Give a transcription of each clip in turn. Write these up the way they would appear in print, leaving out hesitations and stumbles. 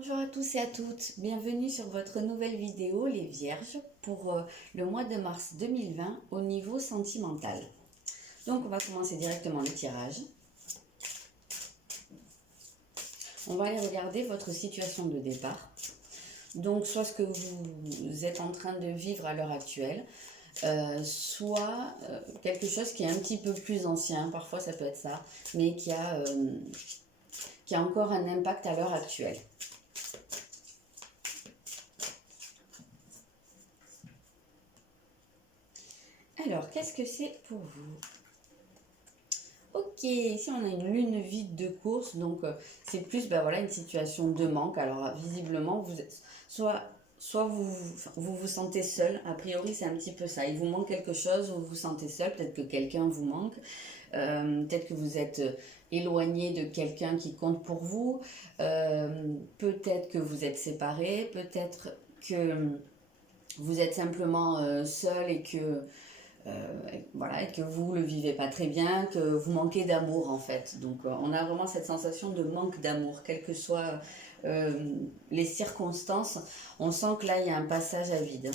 Bonjour à tous et à toutes, bienvenue sur votre nouvelle vidéo Les Vierges pour le mois de mars 2020 au niveau sentimental. Donc on va commencer directement le tirage. On va aller regarder votre situation de départ. Donc soit ce que vous êtes en train de vivre à l'heure actuelle, soit quelque chose qui est un petit peu plus ancien, parfois ça peut être ça, mais qui a encore un impact à l'heure actuelle. Alors, qu'est-ce que c'est pour vous? Ok, ici on a une lune vide de course, donc c'est plus voilà, une situation de manque. Alors visiblement, vous êtes, soit vous sentez seul, a priori c'est un petit peu ça. Il vous manque quelque chose, vous vous sentez seul, peut-être que quelqu'un vous manque, peut-être que vous êtes éloigné de quelqu'un qui compte pour vous, peut-être que vous êtes séparé, peut-être que vous êtes simplement seul et que voilà, et que vous le vivez pas très bien, que vous manquez d'amour en fait. Donc on a vraiment cette sensation de manque d'amour, quelles que soient les circonstances. On sent que là il y a un passage à vide.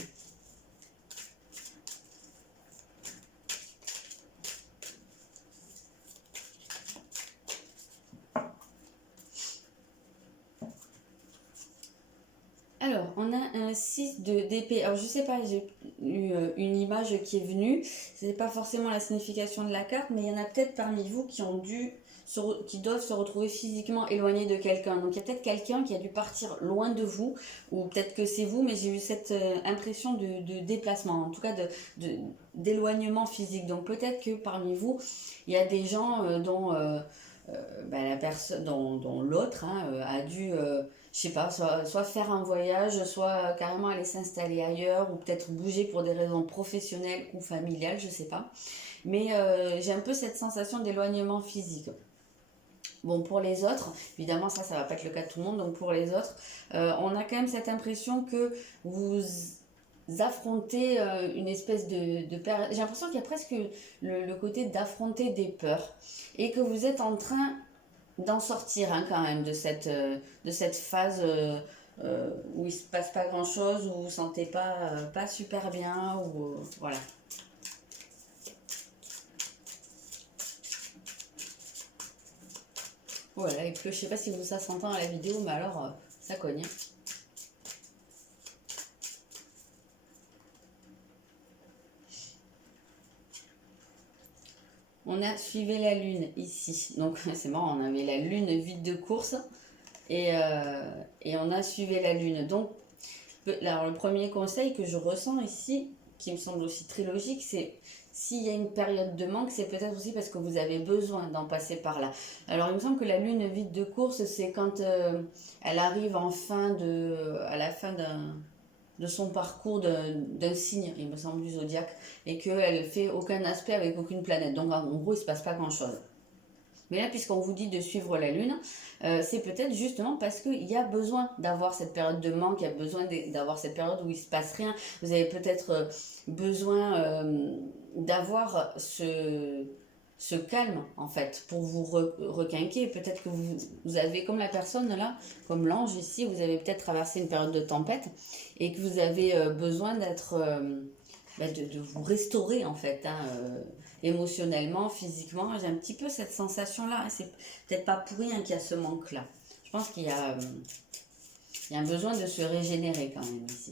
Alors, on a un 6 d'épée. Alors, je sais pas, j'ai eu une image qui est venue. Ce n'est pas forcément la signification de la carte, mais il y en a peut-être parmi vous qui doivent se retrouver physiquement éloignés de quelqu'un. Donc, il y a peut-être quelqu'un qui a dû partir loin de vous, ou peut-être que c'est vous, mais j'ai eu cette impression de déplacement, en tout cas d'éloignement physique. Donc, peut-être que parmi vous, il y a des gens dont la personne, dont l'autre a dû je sais pas, soit faire un voyage, soit carrément aller s'installer ailleurs, ou peut-être bouger pour des raisons professionnelles ou familiales, je sais pas. Mais j'ai un peu cette sensation d'éloignement physique. Bon, pour les autres, évidemment, ça va pas être le cas de tout le monde, donc pour les autres, on a quand même cette impression que vous affrontez une espèce de peur. J'ai l'impression qu'il y a presque le côté d'affronter des peurs et que vous êtes en train d'en sortir quand même de cette phase où il se passe pas grand chose, où vous vous sentez pas super bien, ou voilà. Voilà, il pleut, je sais pas si vous ça s'entend à la vidéo, mais alors ça cogne. On a suivi la lune ici, donc c'est marrant, on avait la lune vide de course et on a suivi la lune. Donc alors, le premier conseil que je ressens ici, qui me semble aussi très logique, c'est s'il y a une période de manque, c'est peut-être aussi parce que vous avez besoin d'en passer par là. Alors, il me semble que la lune vide de course, c'est quand elle arrive à la fin de son parcours d'un signe, il me semble, du zodiaque, et qu'elle fait aucun aspect avec aucune planète. Donc, en gros, il ne se passe pas grand-chose. Mais là, puisqu'on vous dit de suivre la Lune, c'est peut-être justement parce qu'il y a besoin d'avoir cette période de manque, il y a besoin d'avoir cette période où il ne se passe rien. Vous avez peut-être besoin d'avoir ce calme, en fait, pour vous requinquer. Peut-être que vous avez, comme la personne là, comme l'ange ici, vous avez peut-être traversé une période de tempête et que vous avez besoin d'être... de vous restaurer en fait, émotionnellement, physiquement. J'ai un petit peu cette sensation-là. C'est peut-être pas pour rien qu'il y a ce manque-là. Je pense il y a un besoin de se régénérer quand même ici.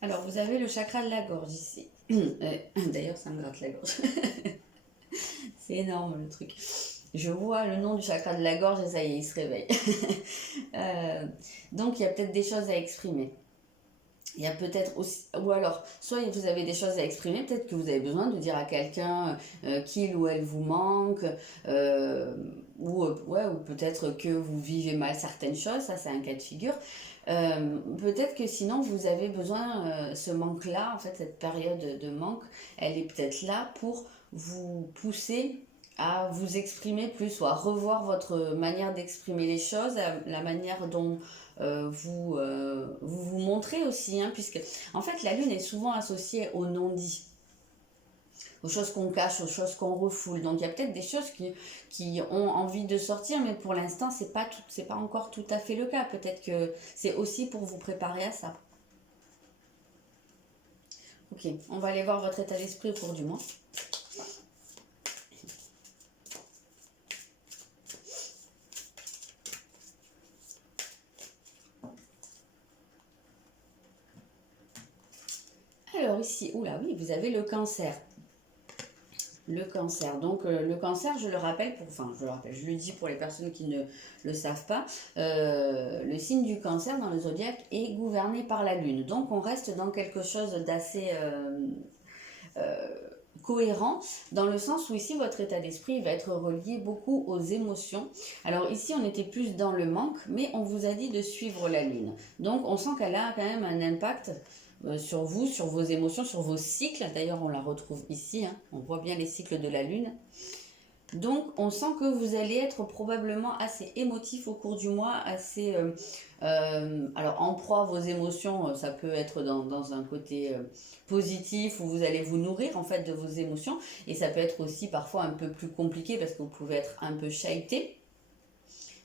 Alors, vous avez le chakra de la gorge ici. D'ailleurs, ça me gratte la gorge. C'est énorme le truc. Je vois le nom du chakra de la gorge et ça y est, il se réveille. Donc, il y a peut-être des choses à exprimer. Il y a peut-être aussi, ou alors, soit vous avez des choses à exprimer, peut-être que vous avez besoin de dire à quelqu'un qu'il ou elle vous manque, ou peut-être que vous vivez mal certaines choses, ça c'est un cas de figure. Peut-être que sinon vous avez besoin, ce manque-là, en fait, cette période de manque, elle est peut-être là pour vous pousser à vous exprimer plus, ou à revoir votre manière d'exprimer les choses, la manière dont vous montrez aussi, puisque en fait la lune est souvent associée au non-dit. aux choses qu'on cache, aux choses qu'on refoule. Donc il y a peut-être des choses qui ont envie de sortir, mais pour l'instant, c'est pas encore tout à fait le cas. Peut-être que c'est aussi pour vous préparer à ça. Ok, on va aller voir votre état d'esprit au cours du mois. Alors ici, oula oui, vous avez le cancer. Le cancer. Donc le cancer, je le rappelle, je le dis pour les personnes qui ne le savent pas, le signe du cancer dans le zodiaque est gouverné par la lune. Donc on reste dans quelque chose d'assez cohérent, dans le sens où ici votre état d'esprit va être relié beaucoup aux émotions. Alors ici on était plus dans le manque, mais on vous a dit de suivre la lune. Donc on sent qu'elle a quand même un impact sur vous, sur vos émotions, sur vos cycles. D'ailleurs, on la retrouve ici, hein. On voit bien les cycles de la Lune. Donc, on sent que vous allez être probablement assez émotif au cours du mois, assez... alors, en proie à vos émotions, ça peut être dans un côté positif, où vous allez vous nourrir, en fait, de vos émotions. Et ça peut être aussi parfois un peu plus compliqué, parce que vous pouvez être un peu chahuté.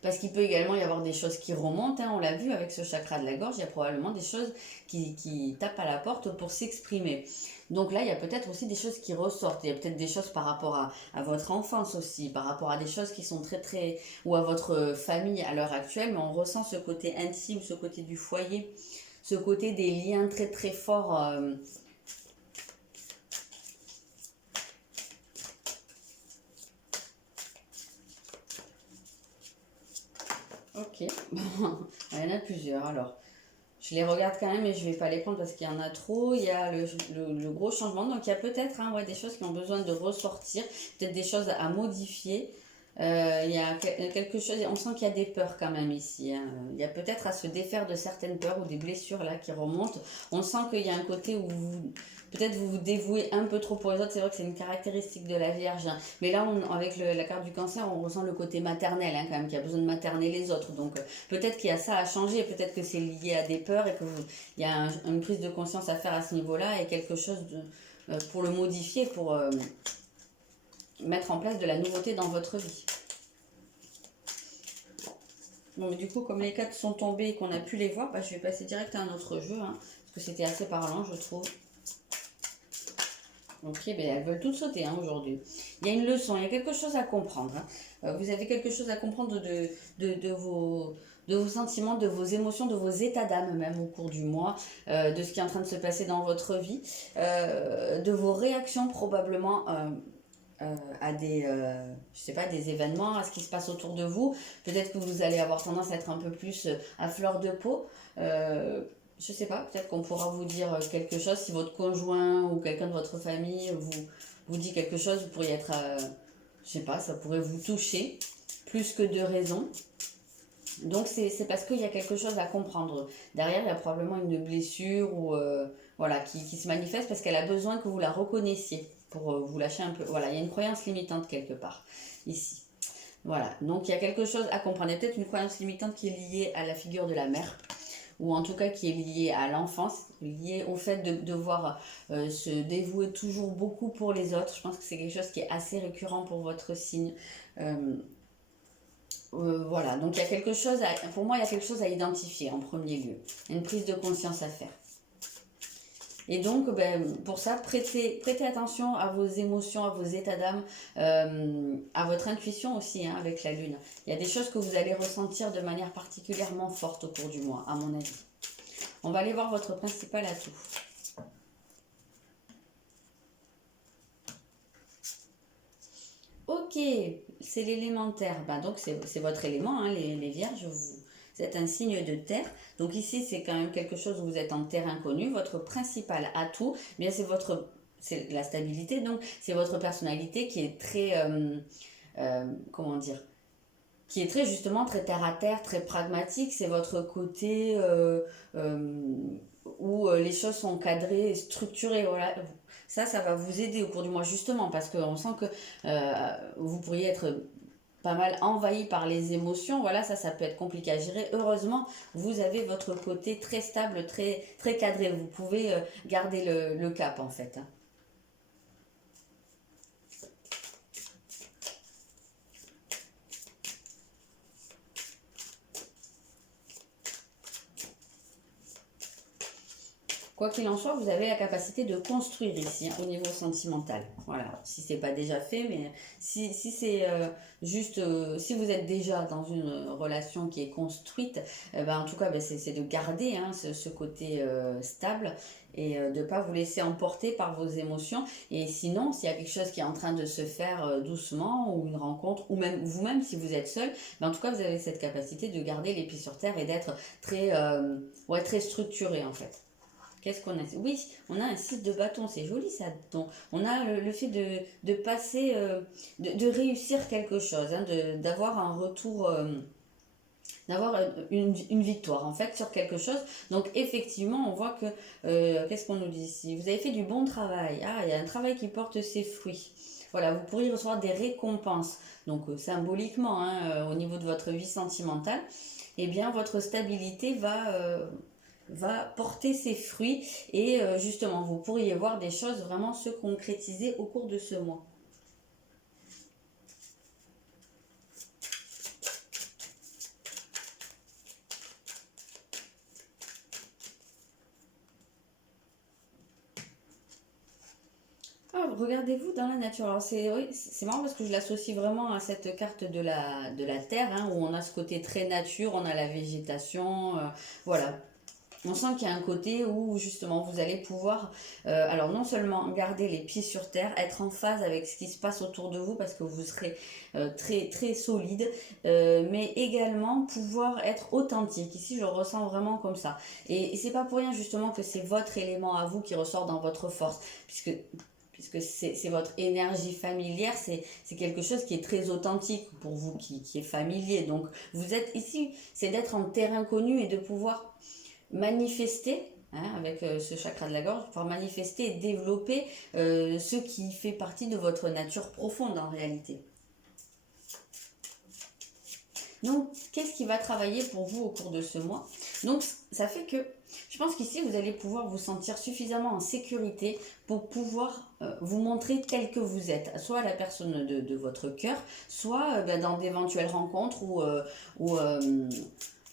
Parce qu'il peut également y avoir des choses qui remontent, hein, on l'a vu avec ce chakra de la gorge, il y a probablement des choses qui tapent à la porte pour s'exprimer. Donc là, il y a peut-être aussi des choses qui ressortent, il y a peut-être des choses par rapport à votre enfance aussi, par rapport à des choses qui sont très, ou à votre famille à l'heure actuelle, mais on ressent ce côté intime, ce côté du foyer, ce côté des liens très forts. Ok, bon, il y en a plusieurs alors. Je les regarde quand même et je vais pas les prendre parce qu'il y en a trop. Il y a le gros changement. Donc il y a peut-être ouais, des choses qui ont besoin de ressortir, peut-être des choses à modifier. Il y a quelque chose, on sent qu'il y a des peurs quand même ici, hein. Il y a peut-être à se défaire de certaines peurs ou des blessures là qui remontent. On sent qu'il y a un côté où peut-être vous vous dévouez un peu trop pour les autres. C'est vrai que c'est une caractéristique de la Vierge, hein. Mais là, avec la carte du cancer, on ressent le côté maternel, hein, quand même, qui a besoin de materner les autres. Donc peut-être qu'il y a ça à changer, peut-être que c'est lié à des peurs et qu'il y a une prise de conscience à faire à ce niveau-là et quelque chose pour le modifier, pour mettre en place de la nouveauté dans votre vie. Bon, mais du coup, comme les cartes sont tombées et qu'on a pu les voir, bah, je vais passer direct à un autre jeu, hein, parce que c'était assez parlant, je trouve. Ok, ben elles veulent toutes sauter, hein, aujourd'hui. Il y a une leçon, il y a quelque chose à comprendre, hein. Vous avez quelque chose à comprendre de vos sentiments, de vos émotions, de vos états d'âme même au cours du mois, de ce qui est en train de se passer dans votre vie, de vos réactions probablement à je sais pas, des événements, à ce qui se passe autour de vous. Peut-être que vous allez avoir tendance à être un peu plus à fleur de peau. Je sais pas, peut-être qu'on pourra vous dire quelque chose. Si votre conjoint ou quelqu'un de votre famille vous dit quelque chose, vous pourriez être, je sais pas, ça pourrait vous toucher plus que de raison. Donc c'est parce qu'il y a quelque chose à comprendre. Derrière, il y a probablement une blessure ou voilà, qui se manifeste parce qu'elle a besoin que vous la reconnaissiez pour vous lâcher un peu. Voilà, il y a une croyance limitante quelque part ici. Voilà, donc il y a quelque chose à comprendre. Il y a peut-être une croyance limitante qui est liée à la figure de la mère, ou en tout cas qui est liée à l'enfance, liée au fait de devoir se dévouer toujours beaucoup pour les autres. Je pense que c'est quelque chose qui est assez récurrent pour votre signe. Voilà, donc il y a quelque chose, pour moi, il y a quelque chose à identifier en premier lieu, une prise de conscience à faire. Et donc, pour ça, prêtez attention à vos émotions, à vos états d'âme, à votre intuition aussi, hein, avec la lune. Il y a des choses que vous allez ressentir de manière particulièrement forte au cours du mois, à mon avis. On va aller voir votre principal atout. Ok, c'est l'élémentaire. Donc c'est votre élément, hein, les vierges. Vous êtes un signe de terre. Donc ici, c'est quand même quelque chose où vous êtes en terre inconnue. Votre principal atout, bien c'est la stabilité. Donc c'est votre personnalité qui est très, comment dire, qui est très justement très terre à terre, très pragmatique. C'est votre côté où les choses sont cadrées, et structurées. Voilà. Ça va vous aider au cours du mois justement parce qu'on sent que vous pourriez être pas mal envahi par les émotions. Voilà, ça peut être compliqué à gérer. Heureusement, vous avez votre côté très stable, très cadré. Vous pouvez garder le cap en fait, hein. quoi qu'il en soit, vous avez la capacité de construire ici, hein, au niveau sentimental. Voilà, si c'est pas déjà fait, mais si c'est juste, si vous êtes déjà dans une relation qui est construite, ben, en tout cas, ben, c'est de garder, hein, ce côté stable et de ne pas vous laisser emporter par vos émotions. Et sinon, s'il y a quelque chose qui est en train de se faire doucement, ou une rencontre, ou même vous-même si vous êtes seul, ben, en tout cas, vous avez cette capacité de garder les pieds sur terre et d'être très, ouais, très structuré en fait. Qu'est-ce qu'on a? Oui, on a un 6 de bâton, c'est joli ça. Donc, on a le fait de passer, de réussir quelque chose, hein, d'avoir un retour, d'avoir une victoire en fait sur quelque chose. Donc effectivement, on voit que, qu'est-ce qu'on nous dit ici? Vous avez fait du bon travail. Ah, il y a un travail qui porte ses fruits. Voilà, vous pourriez recevoir des récompenses. Donc symboliquement, hein, au niveau de votre vie sentimentale, eh bien votre stabilité va porter ses fruits et justement, vous pourriez voir des choses vraiment se concrétiser au cours de ce mois. Ah, regardez-vous dans la nature. Alors c'est oui, c'est marrant parce que je l'associe vraiment à cette carte de la Terre, hein, où on a ce côté très nature, on a la végétation, voilà. On sent qu'il y a un côté où justement vous allez pouvoir, alors non seulement garder les pieds sur terre, être en phase avec ce qui se passe autour de vous parce que vous serez très très solide, mais également pouvoir être authentique. Ici je le ressens vraiment comme ça. Et c'est pas pour rien justement que c'est votre élément à vous qui ressort dans votre force, puisque c'est votre énergie familière, c'est quelque chose qui est très authentique pour vous, qui est familier. Donc vous êtes ici, c'est d'être en terrain connu et de pouvoir manifester, hein, avec ce chakra de la gorge, pouvoir manifester et développer ce qui fait partie de votre nature profonde en réalité. Donc, qu'est-ce qui va travailler pour vous au cours de ce mois? Donc, ça fait que je pense qu'ici, vous allez pouvoir vous sentir suffisamment en sécurité pour pouvoir vous montrer tel que vous êtes, soit à la personne de votre cœur, soit ben, dans d'éventuelles rencontres ou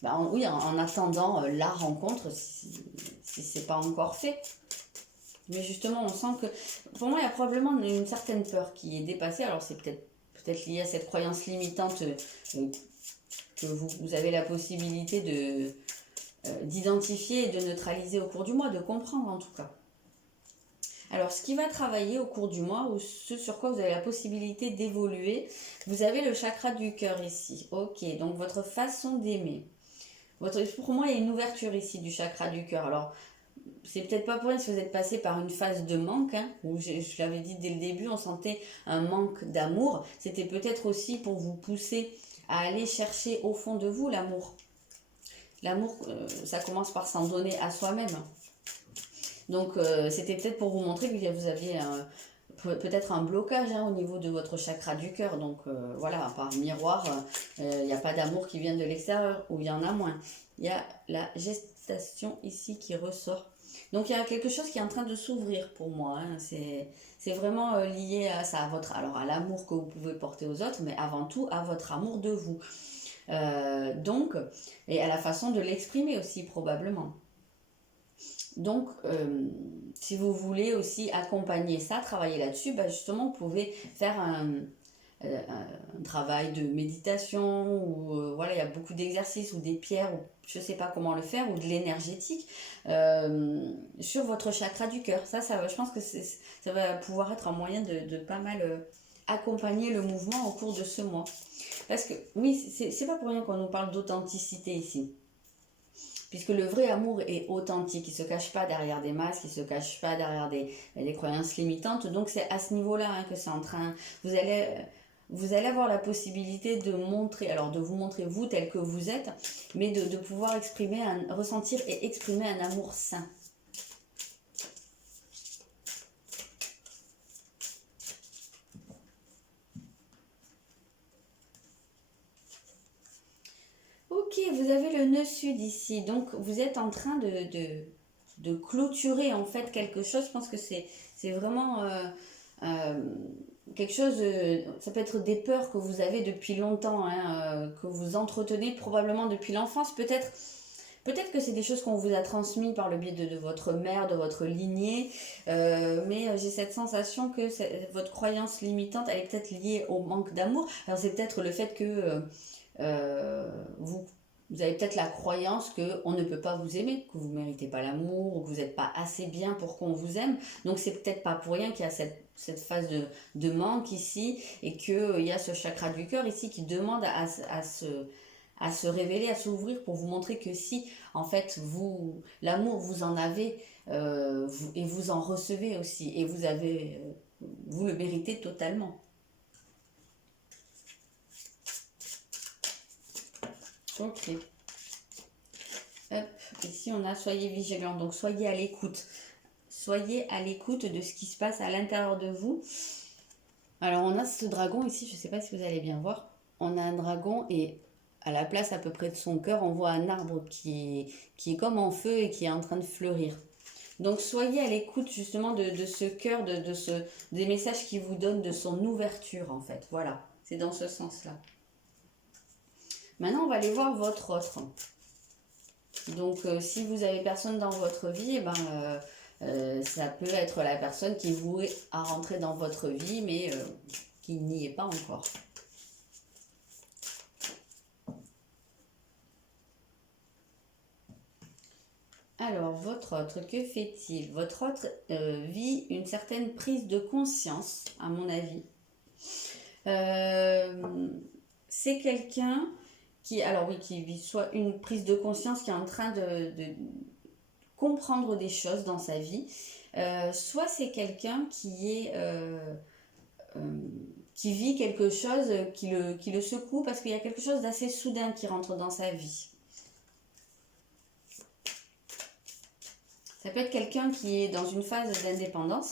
ben, oui, en attendant la rencontre, si c'est pas encore fait. Mais justement, on sent que, pour moi, il y a probablement une certaine peur qui est dépassée. Alors, c'est peut-être lié à cette croyance limitante que vous avez la possibilité d'identifier et de neutraliser au cours du mois, de comprendre en tout cas. Alors, ce qui va travailler au cours du mois, ou ce sur quoi vous avez la possibilité d'évoluer, vous avez le chakra du cœur ici. Ok, donc votre façon d'aimer. Pour moi, il y a une ouverture ici du chakra du cœur. Alors, c'est peut-être pas pour rien si vous êtes passé par une phase de manque, hein, où je l'avais dit dès le début, on sentait un manque d'amour. C'était peut-être aussi pour vous pousser à aller chercher au fond de vous l'amour. L'amour, ça commence par s'en donner à soi-même. Donc, c'était peut-être pour vous montrer que vous aviez peut-être un blocage, hein, au niveau de votre chakra du cœur. Donc, voilà, par miroir, il n'y a pas d'amour qui vient de l'extérieur, ou il y en a moins. Il y a la gestation ici qui ressort. Donc, il y a quelque chose qui est en train de s'ouvrir pour moi, hein. C'est vraiment lié à ça, alors à l'amour que vous pouvez porter aux autres, mais avant tout à votre amour de vous. Donc, et à la façon de l'exprimer aussi probablement. Donc, si vous voulez aussi accompagner ça, travailler là-dessus, bah justement, vous pouvez faire un travail de méditation, ou voilà, il y a beaucoup d'exercices, ou des pierres, ou je ne sais pas comment le faire, ou de l'énergétique sur votre chakra du cœur. Je pense que ça va pouvoir être un moyen de pas mal accompagner le mouvement au cours de ce mois. Parce que, oui, c'est pas pour rien qu'on nous parle d'authenticité ici. Puisque le vrai amour est authentique, il ne se cache pas derrière des masques, il ne se cache pas derrière des croyances limitantes. Donc c'est à ce niveau-là, hein, que c'est en train... Vous allez avoir la possibilité de montrer, alors de vous montrer vous tel que vous êtes, mais de pouvoir ressentir et exprimer un amour sain. Ok, vous avez le nœud sud ici, donc vous êtes en train de clôturer en fait quelque chose. Je pense que c'est vraiment quelque chose, ça peut être des peurs que vous avez depuis longtemps, hein, que vous entretenez probablement depuis l'enfance, peut-être Peut-être que c'est des choses qu'on vous a transmises par le biais de votre mère, de votre lignée, mais j'ai cette sensation que votre croyance limitante, elle est peut-être liée au manque d'amour. Alors c'est peut-être le fait que vous, vous avez peut-être la croyance qu'on ne peut pas vous aimer, que vous ne méritez pas l'amour, ou que vous n'êtes pas assez bien pour qu'on vous aime. Donc c'est peut-être pas pour rien qu'il y a cette phase de manque ici, et qu'il y a ce chakra du cœur ici qui demande à se révéler, à s'ouvrir pour vous montrer que si, en fait, vous, l'amour, vous en avez, et vous en recevez aussi, et vous avez, vous le méritez totalement. Ok. Hop, ici on a soyez vigilant, donc soyez à l'écoute. Soyez à l'écoute de ce qui se passe à l'intérieur de vous. Alors on a ce dragon ici, je ne sais pas si vous allez bien voir. On a un dragon et à la place à peu près de son cœur, on voit un arbre qui est comme en feu et qui est en train de fleurir. Donc soyez à l'écoute justement de ce cœur, des messages qu'il vous donne, de son ouverture en fait. Voilà, c'est dans ce sens-là. Maintenant on va aller voir votre autre. Donc si vous avez personne dans votre vie, eh ben, ça peut être la personne qui est vouée à rentrer dans votre vie, mais qui n'y est pas encore. Alors, votre autre, que fait-il? Votre autre vit une certaine prise de conscience, à mon avis. C'est quelqu'un qui, alors oui, qui vit soit une prise de conscience, qui est en train de comprendre des choses dans sa vie, soit c'est quelqu'un qui vit quelque chose qui le secoue parce qu'il y a quelque chose d'assez soudain qui rentre dans sa vie. Ça peut être quelqu'un qui est dans une phase d'indépendance.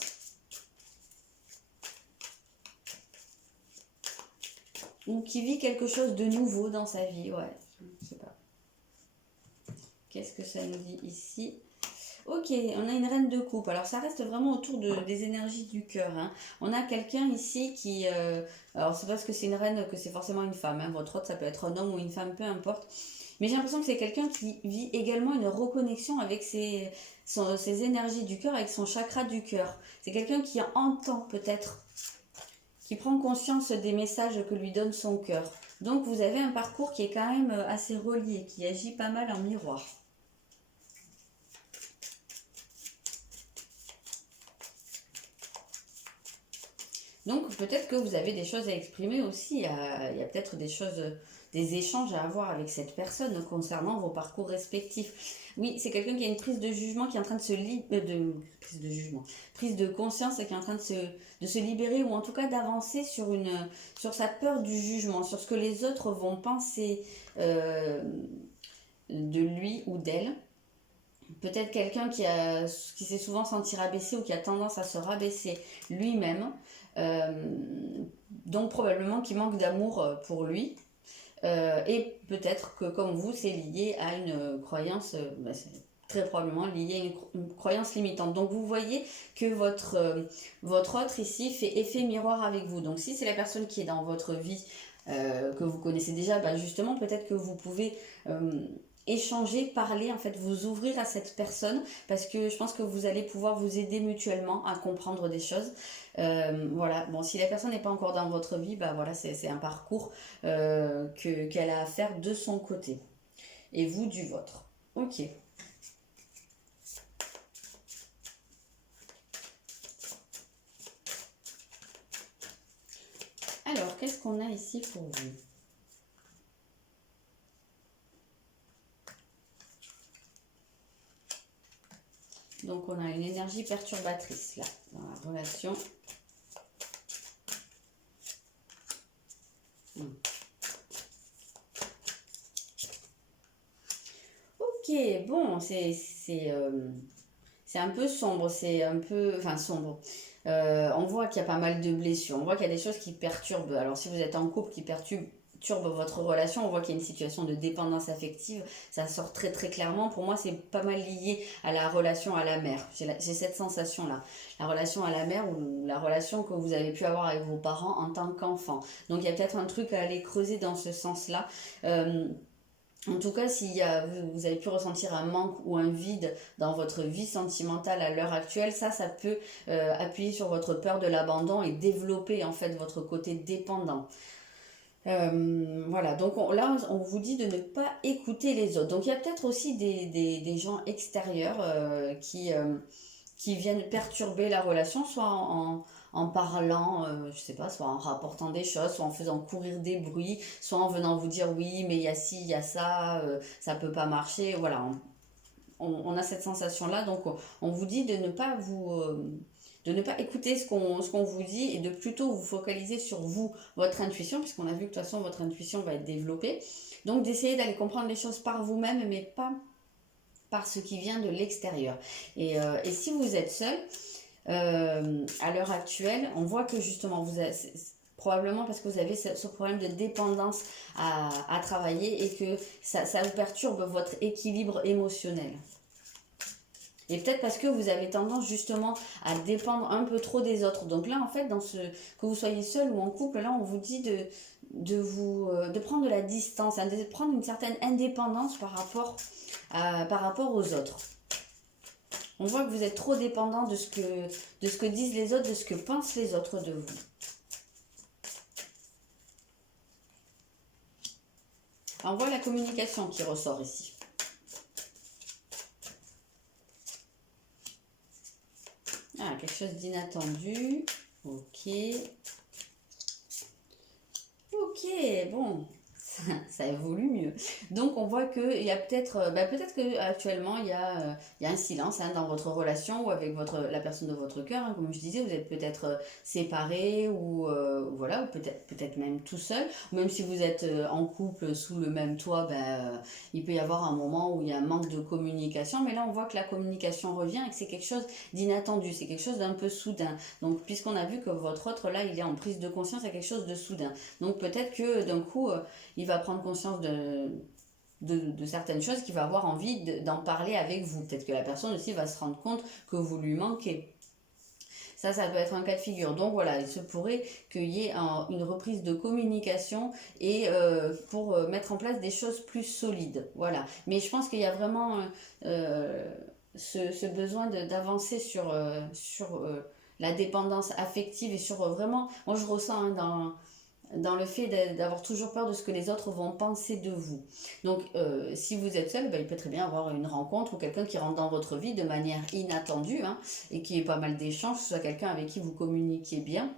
Ou qui vit quelque chose de nouveau dans sa vie, ouais, je sais pas. Qu'est-ce que ça nous dit ici? Ok, on a une reine de coupe. Alors ça reste vraiment autour des énergies du cœur. Hein. On a quelqu'un ici qui... alors c'est parce que c'est une reine que c'est forcément une femme. Hein. Votre autre, ça peut être un homme ou une femme, peu importe. Mais j'ai l'impression que c'est quelqu'un qui vit également une reconnexion avec ses énergies du cœur, avec son chakra du cœur. C'est quelqu'un qui entend peut-être, qui prend conscience des messages que lui donne son cœur. Donc vous avez un parcours qui est quand même assez relié, qui agit pas mal en miroir. Donc peut-être que vous avez des choses à exprimer aussi, il y a peut-être des choses, des échanges à avoir avec cette personne concernant vos parcours respectifs. Oui, c'est quelqu'un qui a une prise de jugement qui est en train de se prise de conscience qui est en train de se libérer ou en tout cas d'avancer sur sa peur du jugement, sur ce que les autres vont penser de lui ou d'elle. Peut-être quelqu'un qui s'est souvent senti rabaissé ou qui a tendance à se rabaisser lui-même. Donc probablement qu'il manque d'amour pour lui. Et peut-être que comme vous, c'est lié à une croyance, c'est très probablement lié à une croyance limitante. Donc vous voyez que votre autre ici fait effet miroir avec vous. Donc si c'est la personne qui est dans votre vie, que vous connaissez déjà, justement peut-être que vous pouvez échanger, parler, en fait vous ouvrir à cette personne parce que je pense que vous allez pouvoir vous aider mutuellement à comprendre des choses. Voilà, bon, si la personne n'est pas encore dans votre vie, voilà, c'est un parcours qu'elle a à faire de son côté et vous du vôtre. Ok. Alors, qu'est-ce qu'on a ici pour vous? Donc, on a une énergie perturbatrice là, dans la relation. Ok, bon, c'est un peu sombre, c'est un peu... Enfin, sombre. On voit qu'il y a pas mal de blessures, on voit qu'il y a des choses qui perturbent. Alors, si vous êtes en couple qui perturbe votre relation, on voit qu'il y a une situation de dépendance affective, ça sort très très clairement. Pour moi, c'est pas mal lié à la relation à la mère. J'ai cette sensation-là. La relation à la mère ou la relation que vous avez pu avoir avec vos parents en tant qu'enfant. Donc, il y a peut-être un truc à aller creuser dans ce sens-là. En tout cas, vous avez pu ressentir un manque ou un vide dans votre vie sentimentale à l'heure actuelle, ça peut appuyer sur votre peur de l'abandon et développer en fait votre côté dépendant. Voilà, donc là, on vous dit de ne pas écouter les autres. Donc il y a peut-être aussi des gens extérieurs qui viennent perturber la relation, soit en parlant, je sais pas, soit en rapportant des choses, soit en faisant courir des bruits, soit en venant vous dire oui, mais il y a ci, il y a ça, ça peut pas marcher. Voilà, on a cette sensation-là, donc on vous dit de ne pas de ne pas écouter ce qu'on vous dit et de plutôt vous focaliser sur vous, votre intuition, puisqu'on a vu que de toute façon votre intuition va être développée. Donc d'essayer d'aller comprendre les choses par vous-même, mais pas par ce qui vient de l'extérieur. Et si vous êtes seul, à l'heure actuelle, on voit que justement, probablement parce que vous avez ce problème de dépendance à travailler et que ça vous perturbe votre équilibre émotionnel. Et peut-être parce que vous avez tendance justement à dépendre un peu trop des autres. Donc là, en fait, que vous soyez seul ou en couple, là, on vous dit de prendre de la distance, hein, de prendre une certaine indépendance par rapport aux autres. On voit que vous êtes trop dépendant de ce que disent les autres, de ce que pensent les autres de vous. On voit la communication qui ressort ici. Ah, quelque chose d'inattendu. Ok. Ok, bon. Ça évolue mieux. Donc on voit qu'il y a peut-être que actuellement il y a un silence hein, dans votre relation ou avec la personne de votre cœur. Hein, comme je disais, vous êtes peut-être séparés ou voilà, ou peut-être même tout seul. Ou même si vous êtes en couple sous le même toit, il peut y avoir un moment où il y a un manque de communication. Mais là on voit que la communication revient et que c'est quelque chose d'inattendu, c'est quelque chose d'un peu soudain. Donc puisqu'on a vu que votre autre là, il est en prise de conscience à quelque chose de soudain. Donc peut-être que d'un coup il va prendre conscience de certaines choses, qu'il va avoir envie d'en parler avec vous. Peut-être que la personne aussi va se rendre compte que vous lui manquez. Ça peut être un cas de figure. Donc voilà, il se pourrait qu'il y ait une reprise de communication et pour mettre en place des choses plus solides. Voilà. Mais je pense qu'il y a vraiment ce besoin d'avancer sur la dépendance affective et sur vraiment, moi je ressens hein, dans le fait d'avoir toujours peur de ce que les autres vont penser de vous. Donc, si vous êtes seul, il peut très bien avoir une rencontre ou quelqu'un qui rentre dans votre vie de manière inattendue hein, et qui ait pas mal d'échanges, que ce soit quelqu'un avec qui vous communiquez bien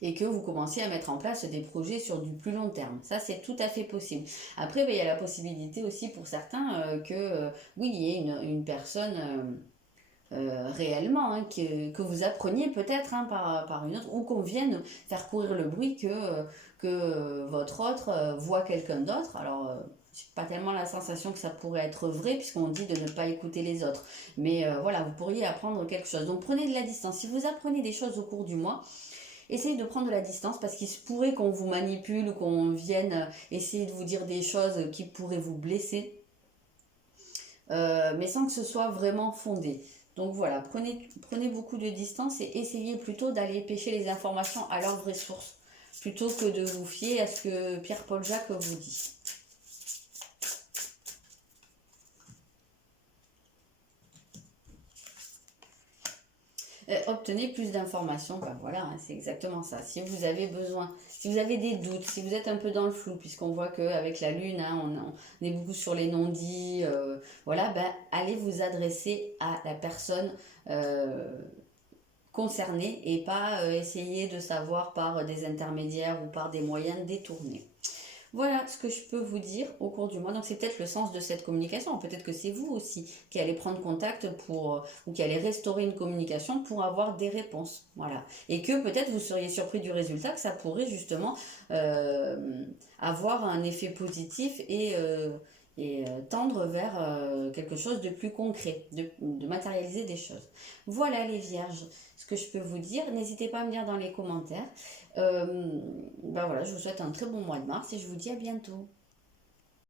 et que vous commenciez à mettre en place des projets sur du plus long terme. Ça, c'est tout à fait possible. Après, il y a la possibilité aussi pour certains oui, il y ait une personne... réellement, hein, que vous appreniez peut-être hein, par une autre, ou qu'on vienne faire courir le bruit que votre autre voit quelqu'un d'autre. Alors, j'ai pas tellement la sensation que ça pourrait être vrai, puisqu'on dit de ne pas écouter les autres. Mais voilà, vous pourriez apprendre quelque chose. Donc prenez de la distance. Si vous apprenez des choses au cours du mois, essayez de prendre de la distance parce qu'il se pourrait qu'on vous manipule ou qu'on vienne essayer de vous dire des choses qui pourraient vous blesser, mais sans que ce soit vraiment fondé. Donc voilà, prenez beaucoup de distance et essayez plutôt d'aller pêcher les informations à leur vraie source, plutôt que de vous fier à ce que Pierre-Paul Jacques vous dit. Obtenez plus d'informations, voilà, hein, c'est exactement ça. Si vous avez besoin, si vous avez des doutes, si vous êtes un peu dans le flou, puisqu'on voit qu'avec la Lune, hein, on est beaucoup sur les non-dits, voilà, allez vous adresser à la personne concernée et pas essayer de savoir par des intermédiaires ou par des moyens détournés. Voilà ce que je peux vous dire au cours du mois. Donc c'est peut-être le sens de cette communication. Peut-être que c'est vous aussi qui allez prendre contact ou qui allez restaurer une communication pour avoir des réponses. Voilà. Et que peut-être vous seriez surpris du résultat, que ça pourrait justement avoir un effet positif et tendre vers quelque chose de plus concret, de matérialiser des choses. Voilà les vierges, ce que je peux vous dire. N'hésitez pas à me dire dans les commentaires. Voilà, je vous souhaite un très bon mois de mars et je vous dis à bientôt.